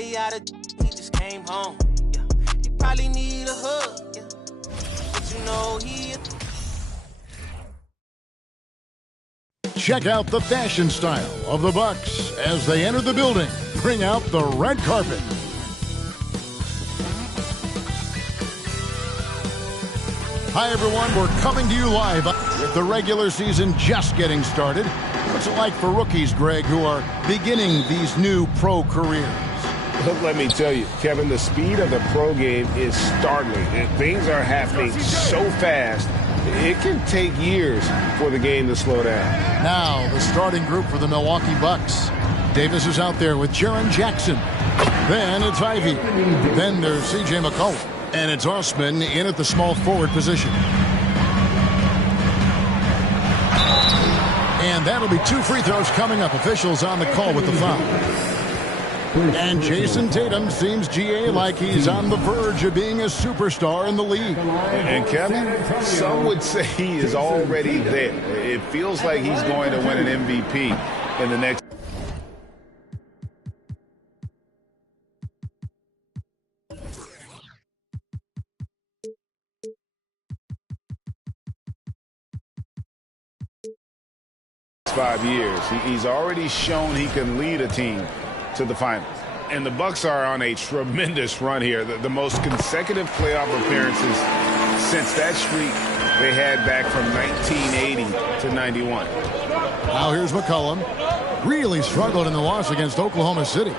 Somebody out of he just came home. Yeah. He probably need a hug. Yeah. But you know he. Check out the fashion style of the Bucks as they enter the building. Bring out the red carpet. Hi, everyone. We're coming to you live with the regular season just getting started. What's it like for rookies, Greg, who are beginning these new pro careers? Let me tell you, Kevin, the speed of the pro game is startling, and things are happening so fast, it can take years for the game to slow down. Now, the starting group for the Milwaukee Bucks. Davis is out there with Jaren Jackson. Then it's Ivey. Then there's C.J. McCollum. And it's Osman in at the small forward position. And that'll be 2 free throws coming up. Officials on the call with the foul. And Jason Tatum seems, GA, like he's on the verge of being a superstar in the league. And Kevin, some would say he is already there. It feels like he's going to win an MVP in the next. ...5 years. He's already shown he can lead a team to the finals. And the Bucks are on a tremendous run here. The most consecutive playoff appearances since that streak they had back from 1980 to 91. Now here's McCollum. Really struggled in the loss against Oklahoma City.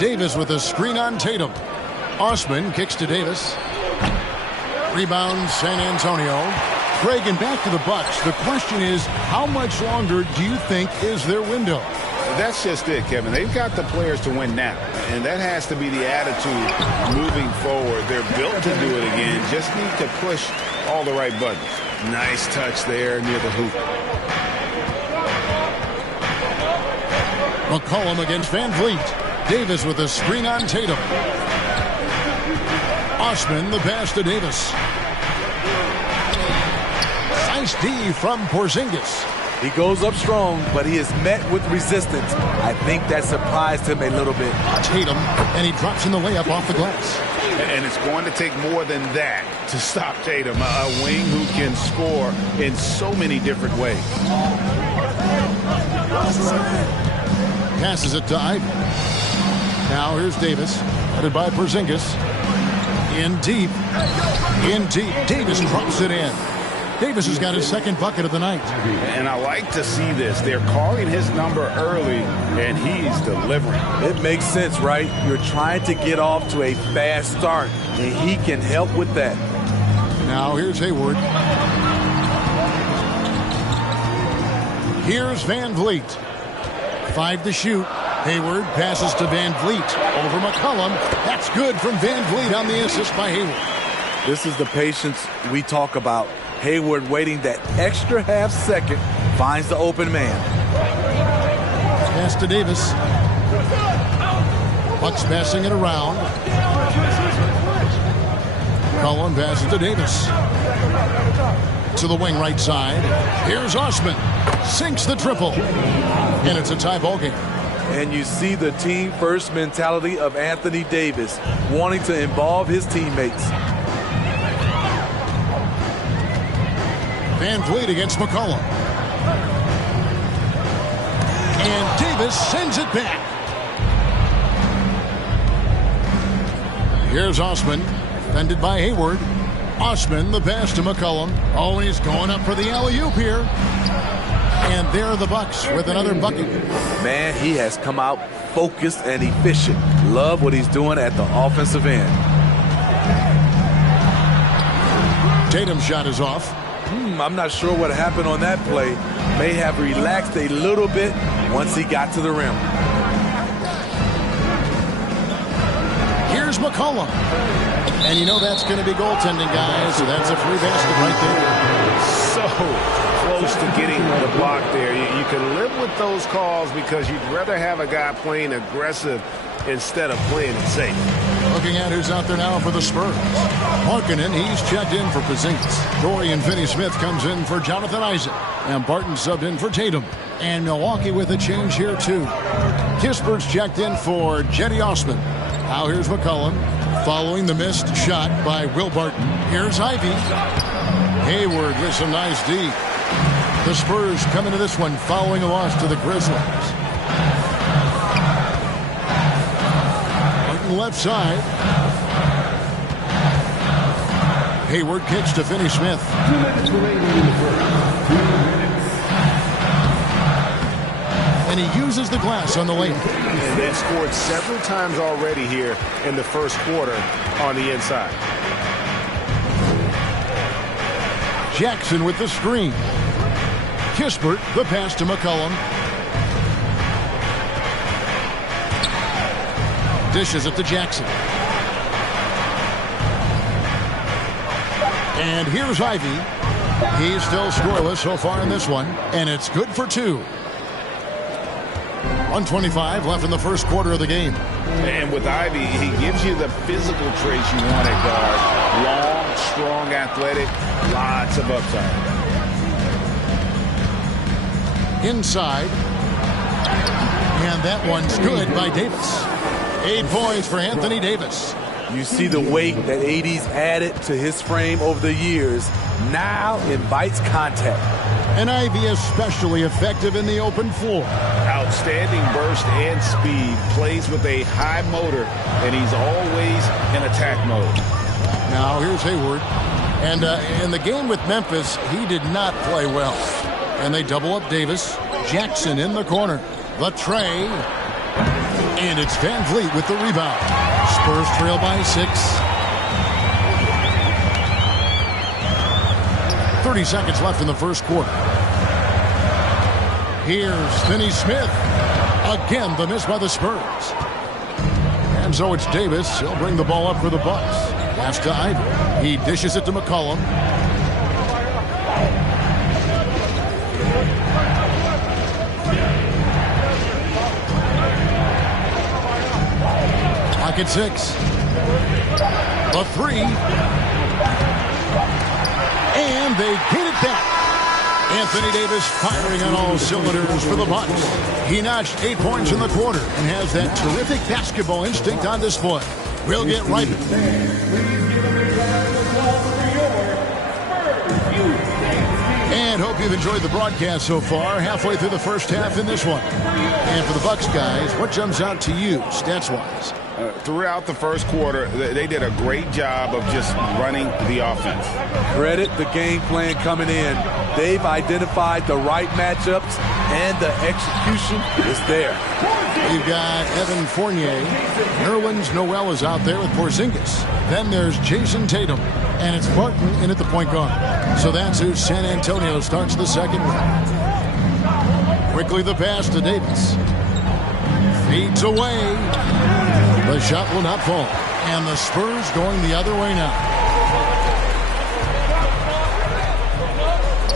Davis with a screen on Tatum. Osman kicks to Davis. Rebound San Antonio. Greg, and back to the Bucks. The question is, how much longer do you think is their window? That's just it, Kevin. They've got the players to win now, and that has to be the attitude moving forward. They're built to do it again. Just need to push all the right buttons. Nice touch there near the hoop. McCollum against Van Vliet. Davis with a screen on Tatum. Osman the pass to Davis. Nice D from Porzingis. He goes up strong, but he is met with resistance. I think that surprised him a little bit. Tatum, and he drops in the layup off the glass. And it's going to take more than that to stop Tatum, a wing who can score in so many different ways. Passes it to Ivey. Now here's Davis, headed by Porzingis. In deep. Davis drops it in. Davis has got his second bucket of the night. And I like to see this. They're calling his number early, and he's delivering. It makes sense, right? You're trying to get off to a fast start, and he can help with that. Now here's Hayward. Here's Van Vliet. 5 to shoot. Hayward passes to Van Vliet. Over McCollum. That's good from Van Vliet on the assist by Hayward. This is the patience we talk about. Hayward waiting that extra half second, finds the open man. Pass to Davis. Bucks passing it around. McCollum passes to Davis. To the wing right side. Here's Osman. Sinks the triple. And it's a tie ball game. And you see the team first mentality of Anthony Davis, wanting to involve his teammates. Van Vliet against McCollum. And Davis sends it back. Here's Osman, defended by Hayward. Osman, the pass to McCollum. Oh, he's going up for the alley-oop here. And there are the Bucks with another bucket. Man, he has come out focused and efficient. Love what he's doing at the offensive end. Tatum's shot is off. I'm not sure what happened on that play. May have relaxed a little bit once he got to the rim. Here's McCollum. And you know that's going to be goaltending, guys. So that's a free basket right there. So close to getting the block there. You can live with those calls because you'd rather have a guy playing aggressive instead of playing it safe. Looking at who's out there now for the Spurs. Markkanen, he's checked in for Porzingis. Dorian Finney-Smith comes in for Jonathan Isaac. And Barton subbed in for Tatum. And Milwaukee with a change here, too. Kispert's checked in for Jetty Osman. Now here's McCollum following the missed shot by Will Barton. Here's Ivy. Hayward with some nice D. The Spurs come into this one following a loss to the Grizzlies. Barton left side. Hayward kicks to Finney-Smith. 2 minutes remaining in the first. 2 minutes. And he uses the glass on the lane. And they've scored several times already here in the first quarter on the inside. Jackson with the screen. Kispert, the pass to McCollum. Dishes it to Jackson. And here's Ivy. He's still scoreless so far in this one, and it's good for 2. 1:25 left in the first quarter of the game. And with Ivy, he gives you the physical traits you want at guard. Long, strong, athletic, lots of upside. Inside. And that one's good by Davis. 8 points for Anthony Davis. You see the weight that AD's added to his frame over the years now invites contact. And Ivy especially effective in the open floor. Outstanding burst and speed, plays with a high motor, and he's always in attack mode. Now here's Hayward. And in the game with Memphis, he did not play well. And they double up Davis. Jackson in the corner. The tray. And it's Van Vliet with the rebound. Spurs trail by 6. 30 seconds left in the first quarter. Here's Finney-Smith. Again, the miss by the Spurs. And so it's Davis. He'll bring the ball up for the Bucks. Pass to Ivy. He dishes it to McCollum. Clock at 6. The 3. And they get it back. Anthony Davis firing on all cylinders for the Bucks. He notched 8 points in the quarter and has that terrific basketball instinct on display. We'll get right back. And hope you've enjoyed the broadcast so far. Halfway through the first half in this one. And for the Bucks guys, what jumps out to you stats-wise? Throughout the first quarter, they did a great job of just running the offense. Credit the game plan coming in. They've identified the right matchups, and the execution is there. You've got Evan Fournier. Nerlens Noel is out there with Porzingis. Then there's Jason Tatum. And it's Barton in at the point guard. So that's who San Antonio starts the second round. Quickly the pass to Davis. Feeds away. The shot will not fall. And the Spurs going the other way now.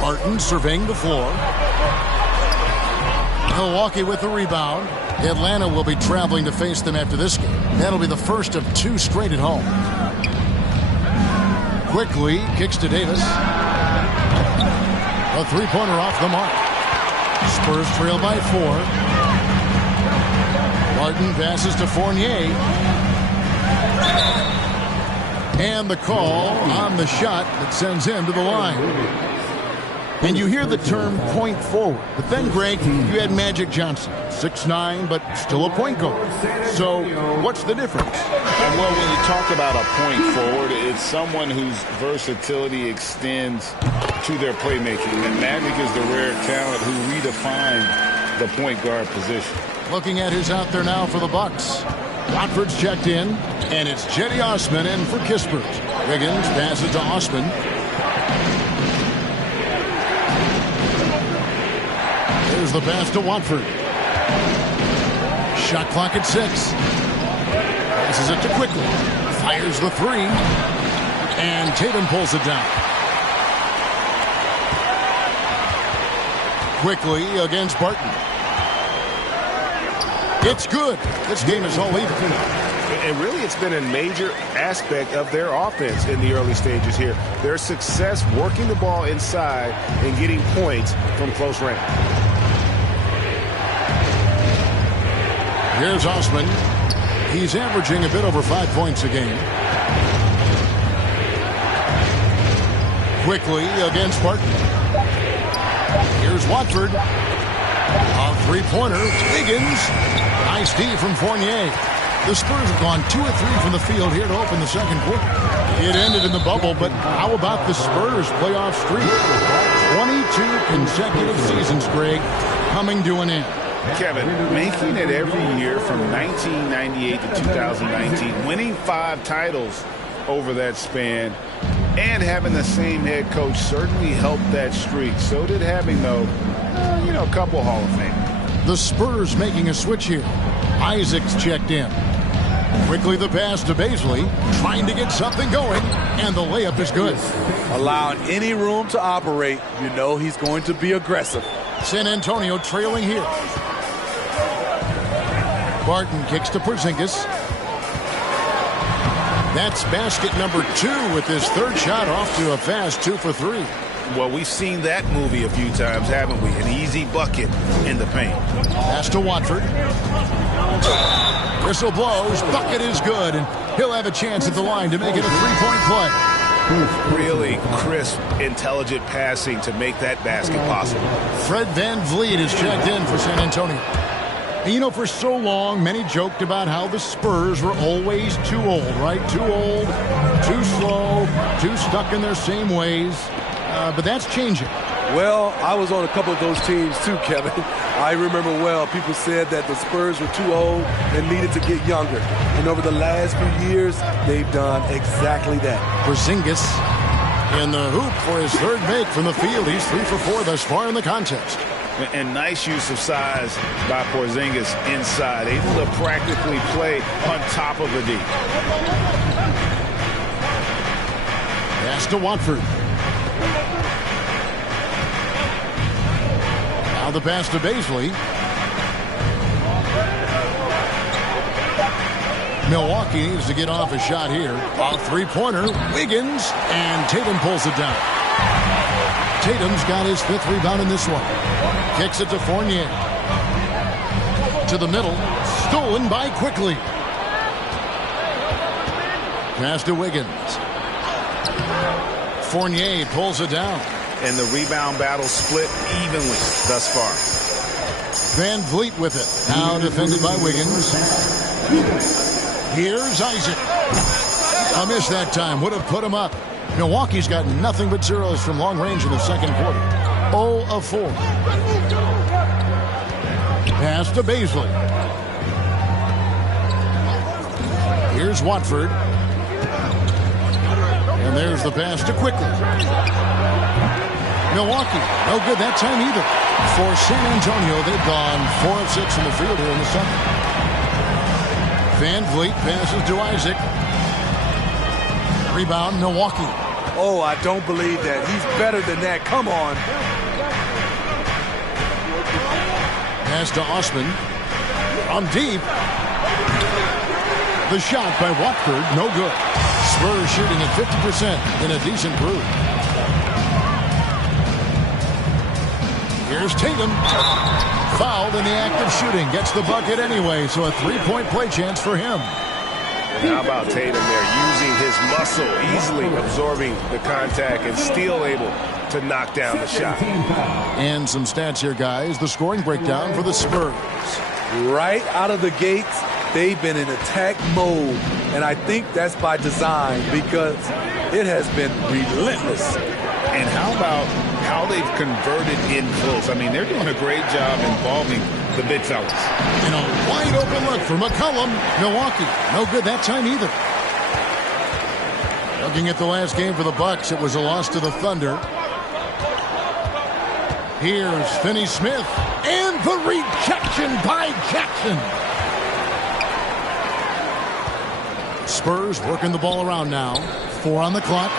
Barton surveying the floor. Milwaukee with the rebound. Atlanta will be traveling to face them after this game. That'll be the first of 2 straight at home. Quickly kicks to Davis. A 3-pointer off the mark. Spurs trail by 4. Barton passes to Fournier. And the call on the shot that sends him to the line. And you hear the term point forward. But then, Greg, you had Magic Johnson, 6'9", but still a point guard. So what's the difference? Well, when you talk about a point forward, it's someone whose versatility extends to their playmaking. And Magic is the rare talent who redefined the point guard position. Looking at who's out there now for the Bucks. Watford's checked in, and it's Jetty Osman in for Kispert. Wiggins passes to Osman. There's the pass to Watford. Shot clock at 6. Passes it to Quickly. Fires the 3. And Tatum pulls it down. Quickly against Barton. It's good. This game is all even. And really, it's been a major aspect of their offense in the early stages here. Their success working the ball inside and getting points from close range. Here's Osman. He's averaging a bit over 5 points a game. Quickly against Barton. Here's Watford. A three-pointer. Wiggins. Nice D from Fournier. The Spurs have gone 2 of 3 from the field here to open the second quarter. It ended in the bubble, but how about the Spurs playoff streak? 22 consecutive seasons, Greg, coming to an end. Kevin, making it every year from 1998 to 2019, winning 5 titles over that span, and having the same head coach certainly helped that streak. So did having, though, a couple Hall of Fame. The Spurs making a switch here. Isaac's checked in. Quickly the pass to Bazley, trying to get something going, and the layup is good. Allowing any room to operate, you know he's going to be aggressive. San Antonio trailing here. Barton kicks to Porzingis. That's basket number 2 with his third shot off to a fast 2 for 3. Well, we've seen that movie a few times, haven't we? An easy bucket in the paint. Pass to Watford. Whistle blows. Bucket is good, and he'll have a chance at the line to make it a three-point play. Really crisp, intelligent passing to make that basket possible. Fred VanVleet is checked in for San Antonio. And for so long, many joked about how the Spurs were always too old, right? Too old, too slow, too stuck in their same ways. But that's changing. Well, I was on a couple of those teams too, Kevin. I remember well, people said that the Spurs were too old and needed to get younger. And over the last few years, they've done exactly that. Porzingis in the hoop for his third make from the field. He's 3 for 4 thus far in the contest. And nice use of size by Porzingis inside, able to practically play on top of the D. Pass to Watford. Now the pass to Bazley. Milwaukee needs to get off a shot here. A three-pointer. Wiggins, and Tatum pulls it down. Tatum's got his 5th rebound in this one. Kicks it to Fournier. To the middle. Stolen by Quickly. Pass to Wiggins. Fournier pulls it down. And the rebound battle split evenly thus far. VanVleet with it. Now defended by Wiggins. Here's Isaac. A miss that time. Would have put him up. Milwaukee's got nothing but zeros from long range in the second quarter. 0 of 4. Pass to Bazley. Here's Watford. And there's the pass to Quickly. Milwaukee, no good that time either. For San Antonio, they've gone 4 of 6 from the field here in the second. VanVleet passes to Isaac. Rebound, Milwaukee. Oh, I don't believe that. He's better than that. Come on. Pass to Osman. On deep. The shot by Watford, no good. Spurs shooting at 50% in a decent group. Here's Tatum. Fouled in the act of shooting. Gets the bucket anyway, so a three-point play chance for him. How about Tatum there, using his muscle, easily absorbing the contact and still able to knock down the shot. And some stats here, guys. The scoring breakdown for the Spurs. Right out of the gates, they've been in attack mode. And I think that's by design because it has been relentless. And how about how they've converted in close? I mean, they're doing a great job involving the big fellas. And a wide open look for McCollum. Milwaukee, no good that time either. Looking at the last game for the Bucks, it was a loss to the Thunder. Here's Finney-Smith, and the rejection by Jackson. Spurs working the ball around now. 4 on the clock.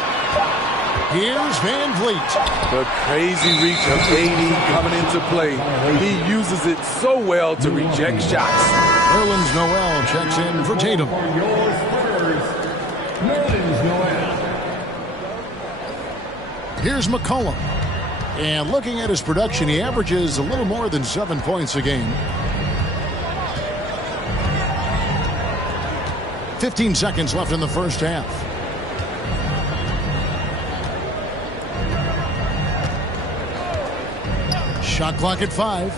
Here's Van Vliet. The crazy reach of AD coming into play. He uses it so well to reject shots. Nerlens Noel checks in for Tatum. Your Spurs, Nerlens Noel. Here's McCollum. And looking at his production, he averages a little more than 7 points a game. 15 seconds left in the first half. Shot clock at 5.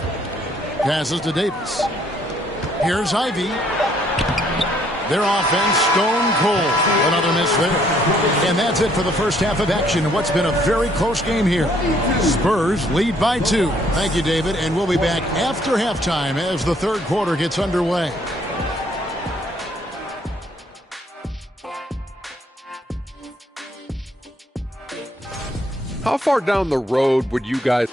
Passes to Davis. Here's Ivy. Their offense stone cold. Another miss there. And that's it for the first half of action in what's been a very close game here. Spurs lead by 2. Thank you, David. And we'll be back after halftime as the third quarter gets underway. How far down the road would you guys...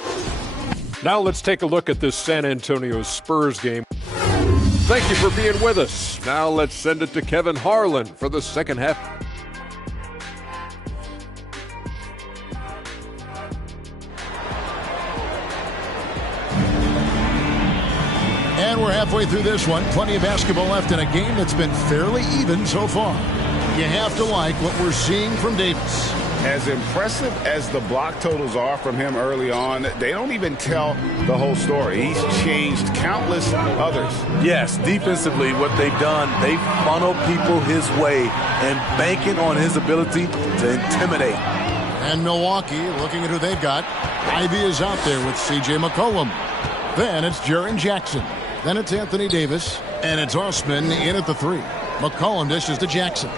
Now let's take a look at this San Antonio Spurs game. Thank you for being with us. Now let's send it to Kevin Harlan for the second half. And we're halfway through this one. Plenty of basketball left in a game that's been fairly even so far. You have to like what we're seeing from Davis. As impressive as the block totals are from him early on, they don't even tell the whole story. He's changed countless others. Yes, defensively, what they've done, they've funneled people his way and banking on his ability to intimidate. And Milwaukee, looking at who they've got, Ivy is out there with C.J. McCollum. Then it's Jaren Jackson. Then it's Anthony Davis. And it's Osman in at the 3. McCollum dishes to Jackson.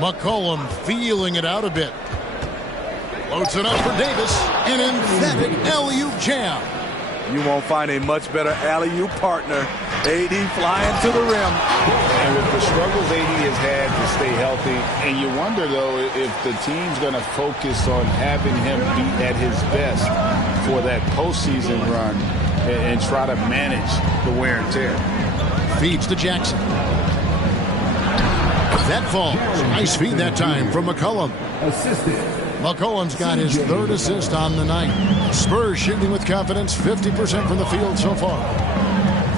McCollum feeling it out a bit. Floats it up for Davis. An emphatic alley-oop jam. You won't find a much better alley-oop partner. AD flying to the rim. And with the struggles AD has had to stay healthy, and you wonder, though, if the team's going to focus on having him be at his best for that postseason run and try to manage the wear and tear. Feeds to Jackson. That falls. Nice feed that time from McCollum. Assisted. McCollum's got his 3rd assist on the night. Spurs shooting with confidence, 50% from the field so far.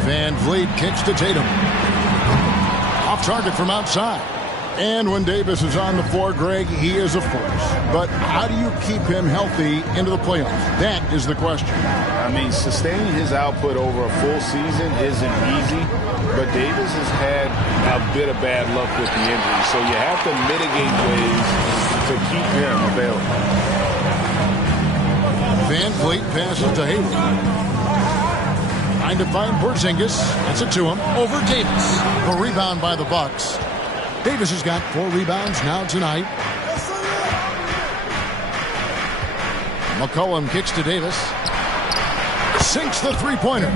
Van Vliet kicks to Tatum. Off target from outside. And when Davis is on the floor, Greg, he is a force. But how do you keep him healthy into the playoffs? That is the question. I mean, sustaining his output over a full season isn't easy, but Davis has had a bit of bad luck with the injury, so you have to mitigate ways to keep him available. Van Vliet passes to Hayward. Trying to find Porzingis. That's it to him. Over Davis. A rebound by the Bucks. Davis has got 4 rebounds now tonight. McCollum kicks to Davis. Sinks the three-pointer.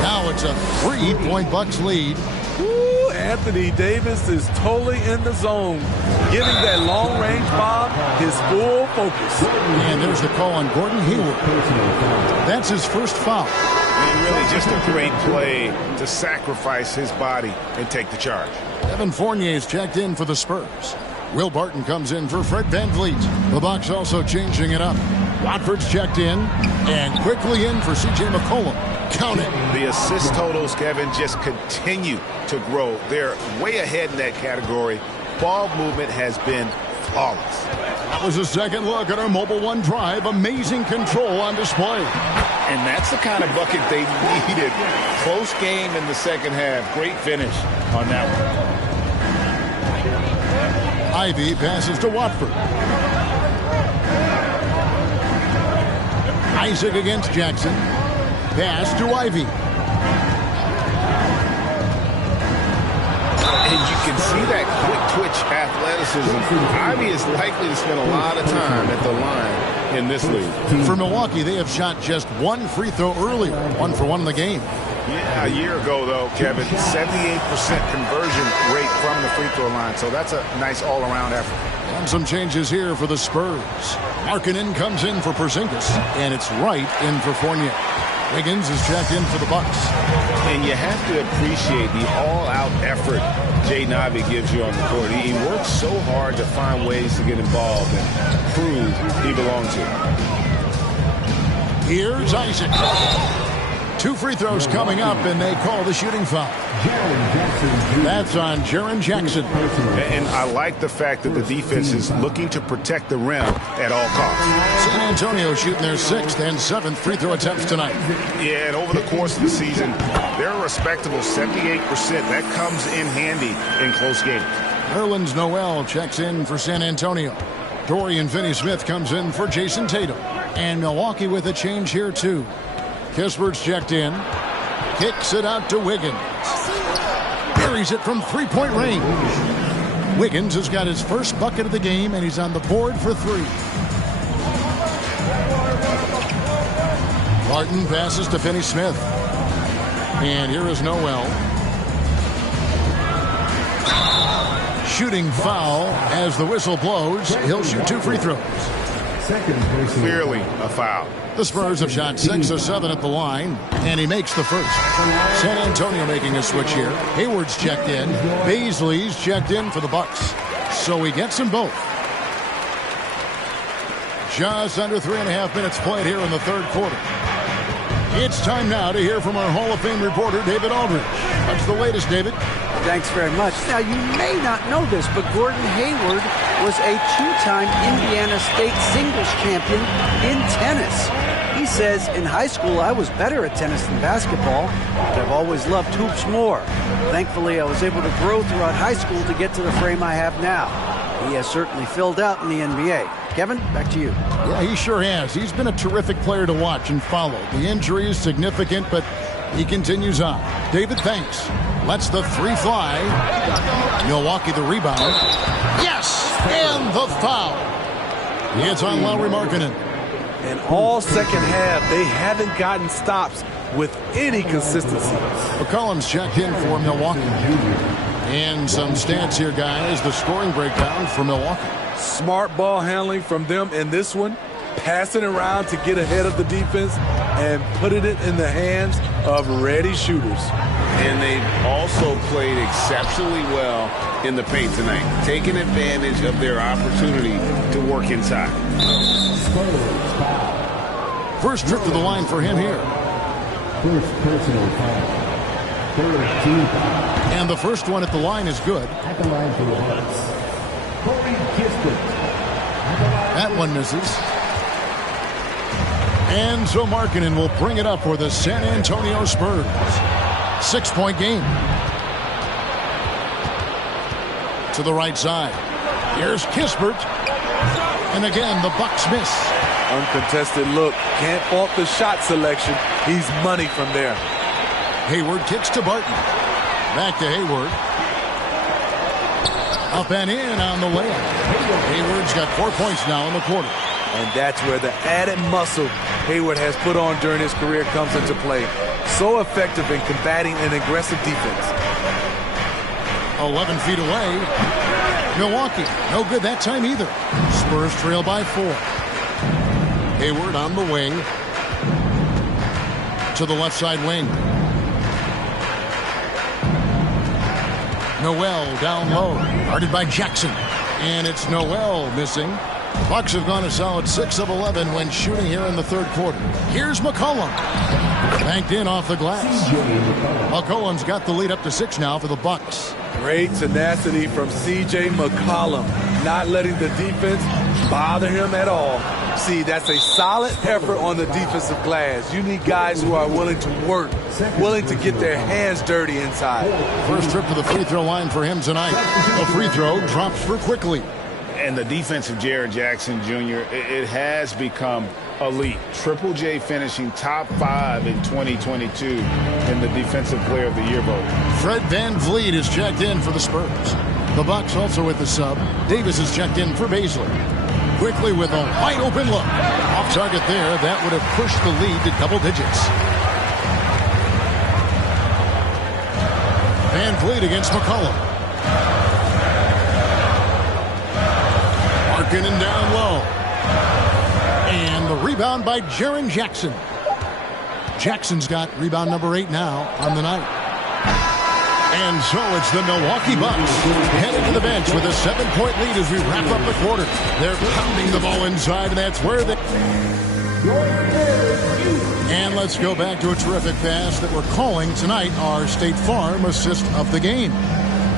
Now it's a 3-point Bucks lead. Ooh, Anthony Davis is totally in the zone, giving that long-range bomb his full focus. And there's the call on Gordon Hayward. That's his first foul. And really just a great play to sacrifice his body and take the charge. Evan Fournier's checked in for the Spurs. Will Barton comes in for Fred VanVleet. The Bucks also changing it up. Watford's checked in and quickly in for C.J. McCollum. Count it. The assist totals, Kevin, just continue to grow. They're way ahead in that category. Ball movement has been flawless. That was a second look at our Mobile One Drive. Amazing control on display. And that's the kind of bucket they needed. Close game in the second half. Great finish on that one. Ivy passes to Watford. Isaac against Jackson. Pass to Ivy. And you can see that quick twitch athleticism. Ivy is likely to spend a lot of time at the line in this league. For Milwaukee, they have shot just 1 free throw earlier. 1 for 1 in the game. Yeah, a year ago, though, Kevin, 78% conversion rate from the free throw line. So that's a nice all-around effort. And some changes here for the Spurs. Markkanen comes in for Porzingis, and it's Wright in for Fournier. Wiggins is checked in for the Bucks. And you have to appreciate the all-out effort Jaden Ivey gives you on the court. He works so hard to find ways to get involved and prove he belongs here. Here's Isaac. 2 free throws coming up, and they call the shooting foul. That's on Jaren Jackson. And I like the fact that the defense is looking to protect the rim at all costs. San Antonio shooting their 6th and 7th free throw attempts tonight. Yeah, and over the course of the season, they're a respectable 78%. That comes in handy in close games. Nerlens Noel checks in for San Antonio. Dorian Finney-Smith comes in for Jason Tatum. And Milwaukee with a change here, too. Kispert's checked in. Kicks it out to Wiggins. Buries it from three-point range. Wiggins has got his first bucket of the game, and he's on the board for 3. Martin passes to Finney-Smith. And here is Noel. Shooting foul as the whistle blows. He'll shoot 2 free throws. Clearly a foul. The Spurs have shot 6 of 7 at the line, and he makes the first. San Antonio making a switch here. Hayward's checked in. Baisley's checked in for the Bucks. So he gets them both. Just under 3.5 minutes played here in the third quarter. It's time now to hear from our Hall of Fame reporter, David Aldridge. What's the latest, David? Thanks very much. Now, you may not know this, but Gordon Hayward was a 2-time Indiana State singles champion in tennis. He says, in high school, I was better at tennis than basketball, but I've always loved hoops more. Thankfully, I was able to grow throughout high school to get to the frame I have now. He has certainly filled out in the NBA. Kevin, back to you. Yeah, he sure has. He's been a terrific player to watch and follow. The injury is significant, but he continues on. David, thanks. Lets the 3 fly. Milwaukee the rebound. Yes! And the foul. It's on Lauri Markkanen. And all second half, they haven't gotten stops with any consistency. McCollum's checked in for Milwaukee. And some stats here, guys. The scoring breakdown for Milwaukee. Smart ball handling from them in this one. Passing around to get ahead of the defense and putting it in the hands of ready shooters. And they've also played exceptionally well in the paint tonight, taking advantage of their opportunity to work inside. First trip to the line for him here. First personal foul. Third team foul. And the first one at the line is good. At the line for the Bucks, Corey Kispert. That one misses. And so Markkanen will bring it up for the San Antonio Spurs. 6-point game. To the right side. Here's Kispert. And again, the Bucks miss. Uncontested look. Can't fault the shot selection. He's money from there. Hayward kicks to Barton. Back to Hayward. Up and in on the layup. Hayward's got 4 points now in the quarter. And that's where the added muscle Hayward has put on during his career comes into play. So effective in combating an aggressive defense. 11 feet away. Milwaukee, no good that time either. Spurs trail by 4. Hayward on the wing. To the left side wing. Noel down low. Guarded by Jackson. And it's Noel missing. Bucks have gone a solid 6 of 11 when shooting here in the third quarter. Here's McCollum. Banked in off the glass. McCollum's got the lead up to 6 now for the Bucks. Great tenacity from C.J. McCollum. Not letting the defense bother him at all. See, that's a solid effort on the defensive glass. You need guys who are willing to work, willing to get their hands dirty inside. First trip to the free throw line for him tonight. The free throw drops for Quickly. And the defense of Jaren Jackson Jr., it has become elite. Triple J finishing top 5 in 2022 in the Defensive Player of the Year vote. Fred VanVleet is checked in for the Spurs. The Bucks also with the sub. Davis is checked in for Baisley. Quickly with a wide open look. Off target there. That would have pushed the lead to double digits. VanVleet against McCollum. Markkanen down low. And the rebound by Jaren Jackson. Jackson's got rebound number 8 now on the night. And so it's the Milwaukee Bucks headed to the bench with a 7-point lead as we wrap up the quarter. They're pounding the ball inside, and that's where they... And let's go back to a terrific pass that we're calling tonight our State Farm assist of the game.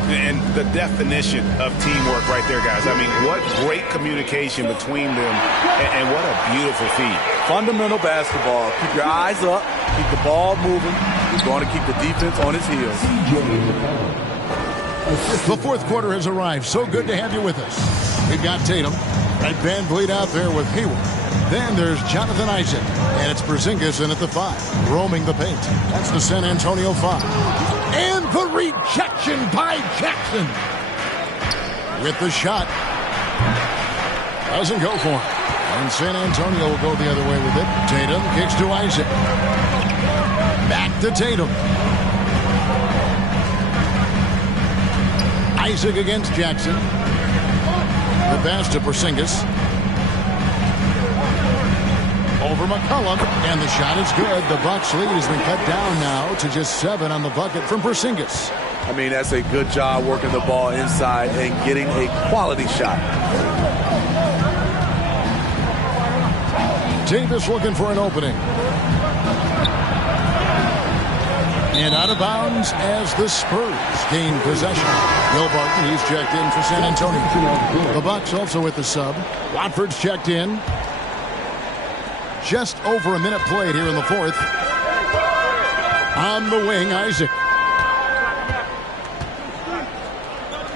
And the definition of teamwork right there, guys. I mean, what great communication between them, and what a beautiful feed. Fundamental basketball. Keep your eyes up. Keep the ball moving. He's going to keep the defense on his heels. The fourth quarter has arrived. So good to have you with us. We've got Tatum and Van Vliet out there with Hayward. Then there's Jonathan Isaac, and it's Porzingis in at the 5, roaming the paint. That's the San Antonio 5. And the rejection by Jackson. With the shot. Doesn't go for him. And San Antonio will go the other way with it. Tatum kicks to Isaac. Back to Tatum. Isaac against Jackson. The pass to Porzingis. Over McCollum, and the shot is good. The Bucks lead has been cut down now to just 7 on the bucket from Porzingis. I mean, that's a good job working the ball inside and getting a quality shot. Davis looking for an opening. And out of bounds as the Spurs gain possession. Will Barton, he's checked in for San Antonio. The Bucks also with the sub. Watford's checked in. Just over a minute played here in the fourth. On the wing, Isaac.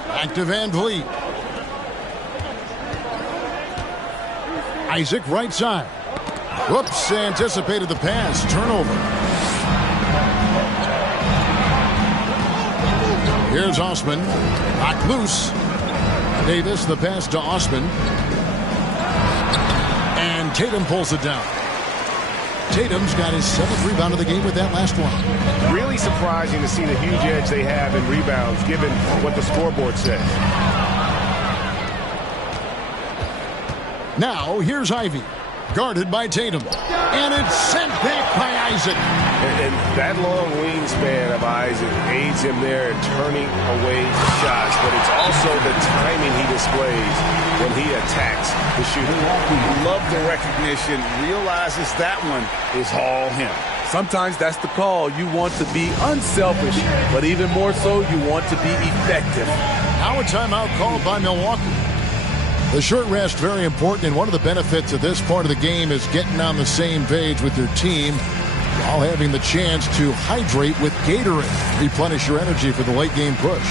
Back to Van Vliet. Isaac right side. Whoops, anticipated the pass. Turnover. Here's Osman. Knocked loose. Davis, the pass to Osman. And Tatum pulls it down. Tatum's got his 7th rebound of the game with that last one. Really surprising to see the huge edge they have in rebounds, given what the scoreboard says. Now, here's Ivy. Guarded by Tatum. And it's sent back by Isaac. And that long wingspan of Isaac aids him there in turning away shots, but it's also the timing he displays when he attacks the shooter. Love the recognition, realizes that one is all him. Sometimes that's the call. You want to be unselfish, but even more so, you want to be effective. Now a timeout called by Milwaukee. The short rest, very important, and one of the benefits of this part of the game is getting on the same page with your team while having the chance to hydrate with Gatorade. Replenish your energy for the late game push.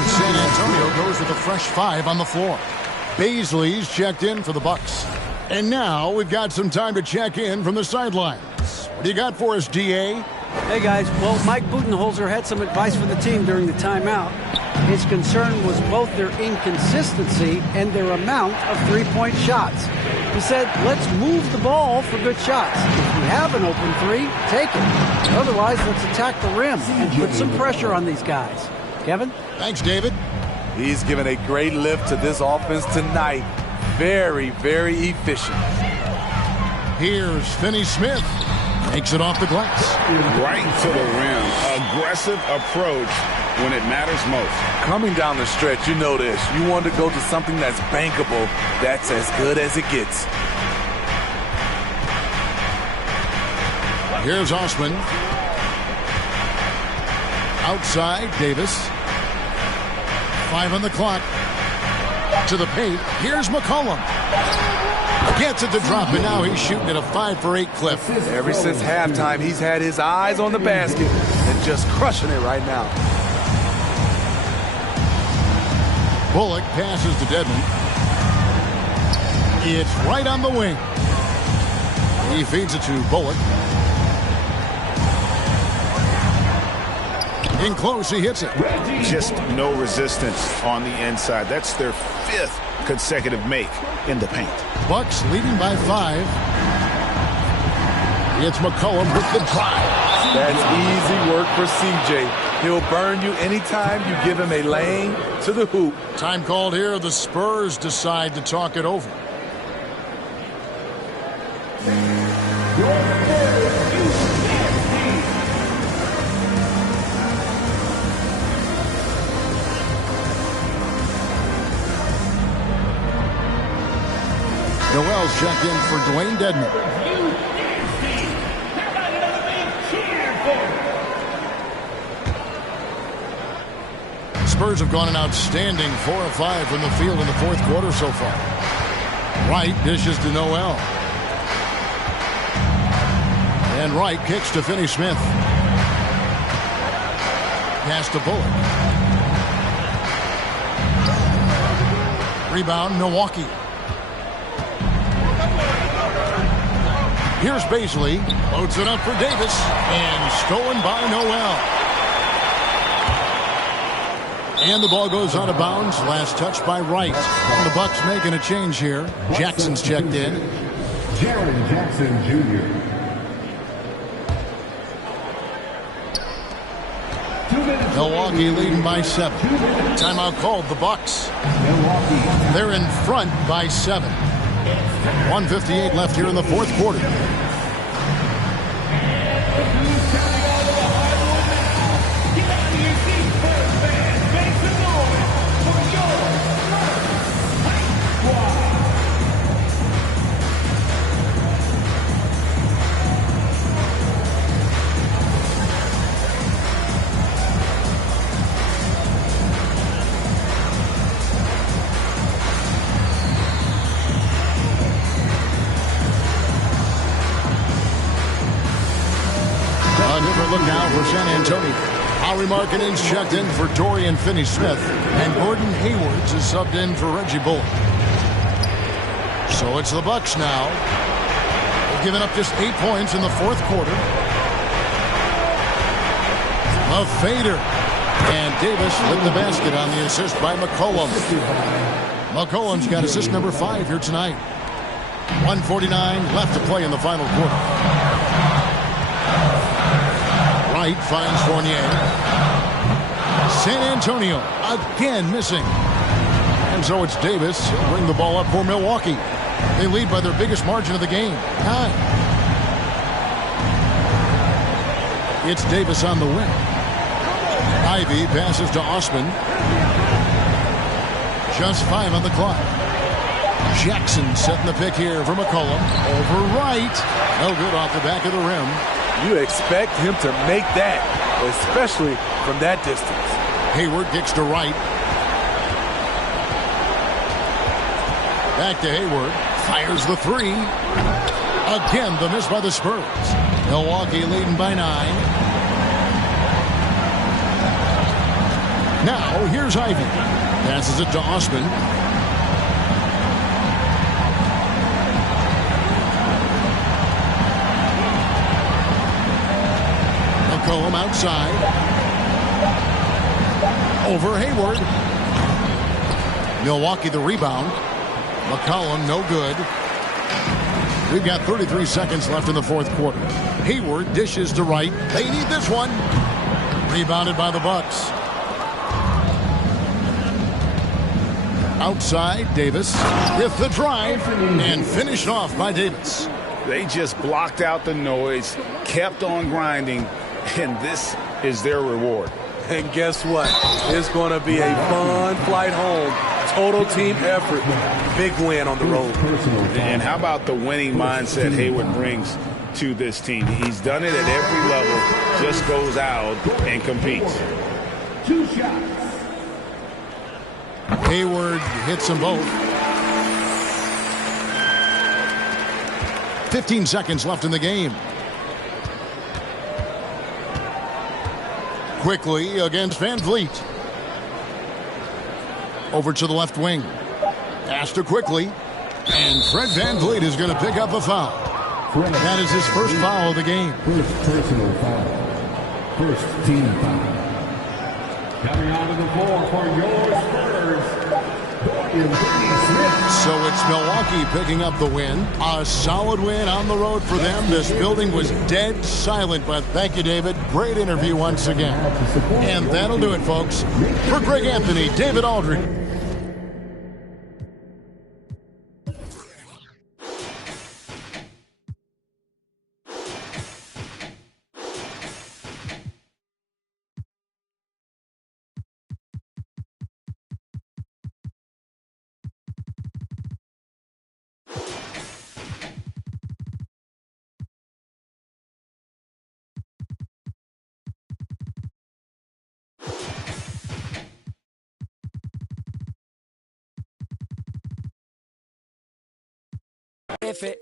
San Antonio goes with a fresh 5 on the floor. Baisley's checked in for the Bucks. And now we've got some time to check in from the sidelines. What do you got for us, DA? Hey, guys. Well, Mike Budenholzer had some advice for the team during the timeout. His concern was both their inconsistency and their amount of three-point shots. He said, let's move the ball for good shots. If we have an open 3, take it. Otherwise, let's attack the rim and put some pressure on these guys. Kevin? Thanks, David. He's given a great lift to this offense tonight. Very, very efficient. Here's Finney-Smith. Makes it off the glass. Right to the rim. Aggressive approach when it matters most. Coming down the stretch, you know this. You want to go to something that's bankable. That's as good as it gets. Here's Osman. Outside, Davis. 5 on the clock. To the paint. Here's McCollum. Gets it to drop, and now he's shooting at a 5 for 8 clip. Ever since halftime, he's had his eyes on the basket and just crushing it right now. Bullock passes to Dedmon. It's right on the wing. He feeds it to Bullock. In close, he hits it. Just no resistance on the inside. That's their 5th consecutive make in the paint. Bucks leading by 5. It's McCollum with the drive. That's easy work for CJ. He'll burn you anytime you give him a lane to the hoop. Time called here. The Spurs decide to talk it over. Noel's checked in for Dwayne Dedmon. Spurs have gone an outstanding 4 of 5 from the field in the 4th quarter so far. Wright dishes to Noel. And Wright kicks to Finney-Smith. Pass to Bullock. Rebound, Milwaukee. Here's Baisley. Loads it up for Davis. And stolen by Noel. And the ball goes out of bounds. Last touch by Wright. And the Bucks making a change here. Jackson's checked in. Jaren Jackson Jr. Milwaukee leading by 7. Timeout called. The Bucks. They're in front by 7. 1:58 left here in the 4th quarter. Look now for San Antonio. Howie Markkanen's checked in for Dorian Finney-Smith, and Gordon Hayward is subbed in for Reggie Bullock. So it's the Bucks now. They've given up just 8 points in the 4th quarter. A fader. And Davis lit the basket on the assist by McCollum. McCollum's got assist number 5 here tonight. 1:49 left to play in the final quarter. Wright finds Fournier. San Antonio again missing. And so it's Davis. He'll bring the ball up for Milwaukee. They lead by their biggest margin of the game, 9. It's Davis on the wing. Ivy passes to Osman. Just 5 on the clock. Jackson setting the pick here for McCollum. Over Wright. No good off the back of the rim. You expect him to make that, especially from that distance. Hayward kicks to Wright. Back to Hayward. Fires the 3. Again, the miss by the Spurs. Milwaukee leading by 9. Now, here's Ivy. Passes it to Osman. McCollum outside. Over Hayward. Milwaukee the rebound. McCollum no good. We've got 33 seconds left in the 4th quarter. Hayward dishes to Wright. They need this one. Rebounded by the Bucks. Outside, Davis with the drive and finished off by Davis. They just blocked out the noise, kept on grinding, and this is their reward. And guess what? It's going to be a fun flight home. Total team effort. Big win on the road. And how about the winning mindset Hayward brings to this team? He's done it at every level, just goes out and competes. 2 shots. Hayward hits them both. 15 seconds left in the game. Quickly against Van Vliet. Over to the left wing. Pass to Quickly. And Fred Van Vliet is going to pick up a foul. That is his first foul of the game. First personal foul. First team foul. Coming onto the floor for your Spurs, Dorian Finney-Smith. So it's Milwaukee picking up the win. A solid win on the road for them. This building was dead silent, but thank you, David. Great interview once again. And that'll do it, folks. For Greg Anthony, David Aldridge.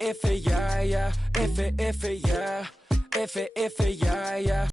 If it, yeah, yeah. If it, yeah. If it, yeah, yeah.